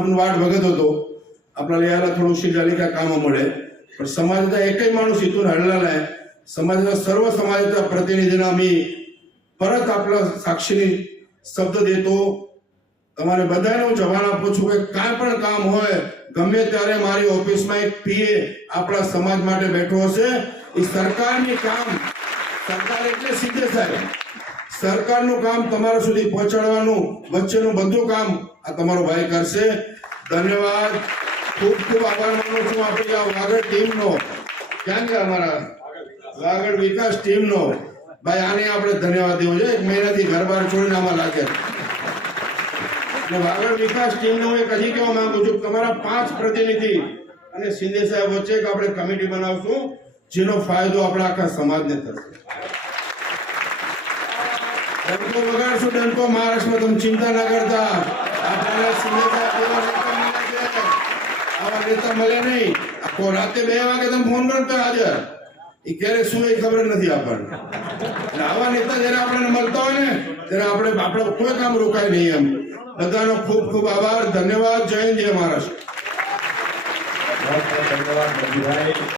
आपण वाट बघत होतो, आपल्याला यायला थोडं उशीर झाली काय कामामुळे, पण समाजाचा एकही माणूस इथून हरलेला आहे. समाजाच्या सर्व समाजाच्या प्रतिनिधींना मी परत आपला साक्षीने શબ્દ દેતો. તમારે બધાને હું જવાબ આપું છું કે કાંઈ પણ કામ હોય ગમે ત્યારે મારી ઓફિસમાં એક પીએ આપણા સમાજ માટે બેઠો હશે. એ સરકારની કામ, સરકાર એટલે સીધે સાહેબ સરકારનું કામ તમારા સુધી પહોંચાડવાનું વચ્ચેનું બધું કામ આ તમારો ભાઈ કરશે. ધન્યવાદ, ખૂબ ખૂબ આભાર માનું છું આપણી આ વાગડ ટીમનો. ક્યાં ગયા અમારા વાગડ વિકાસ ટીમનો ભાઈ, આને આપણે ધન્યવાદ દેવો છે. એક મહિનાથી ઘર બહાર છોડીને આમાં લાગે. વાગડ વિકાસ ટીમને હું એક હજી કહેવા માંગુ છું, તમારા 5 પ્રતિનિધિ અને શિંદે સાહેબ વચ્ચે એક આપણે કમિટી બનાવશું જેનો ફાયદો આપણા આખા સમાજને થશે. ડંકો વગાડશું, ડંકો મહારાષ્ટ્રમાં. તમે ચિંતા ના કરતા, આપણને શિંદે સાહેબ એવા નેતા મળે છે, આવા નેતા મળે નહીં. આખો રાતે 2 વાગે તમે ફોન કરતો હાજર, એ ક્યારે શું એ ખબર નથી આપણને. આવા નેતા જયારે આપણને મળતા હોય ને ત્યારે આપણે કોઈ કામ રોકાય નહીં. એમ બધાનો ખૂબ ખૂબ આભાર, ધન્યવાદ. જય હિન્દ, જય મહારાષ્ટ્ર. ધન્યવાદ.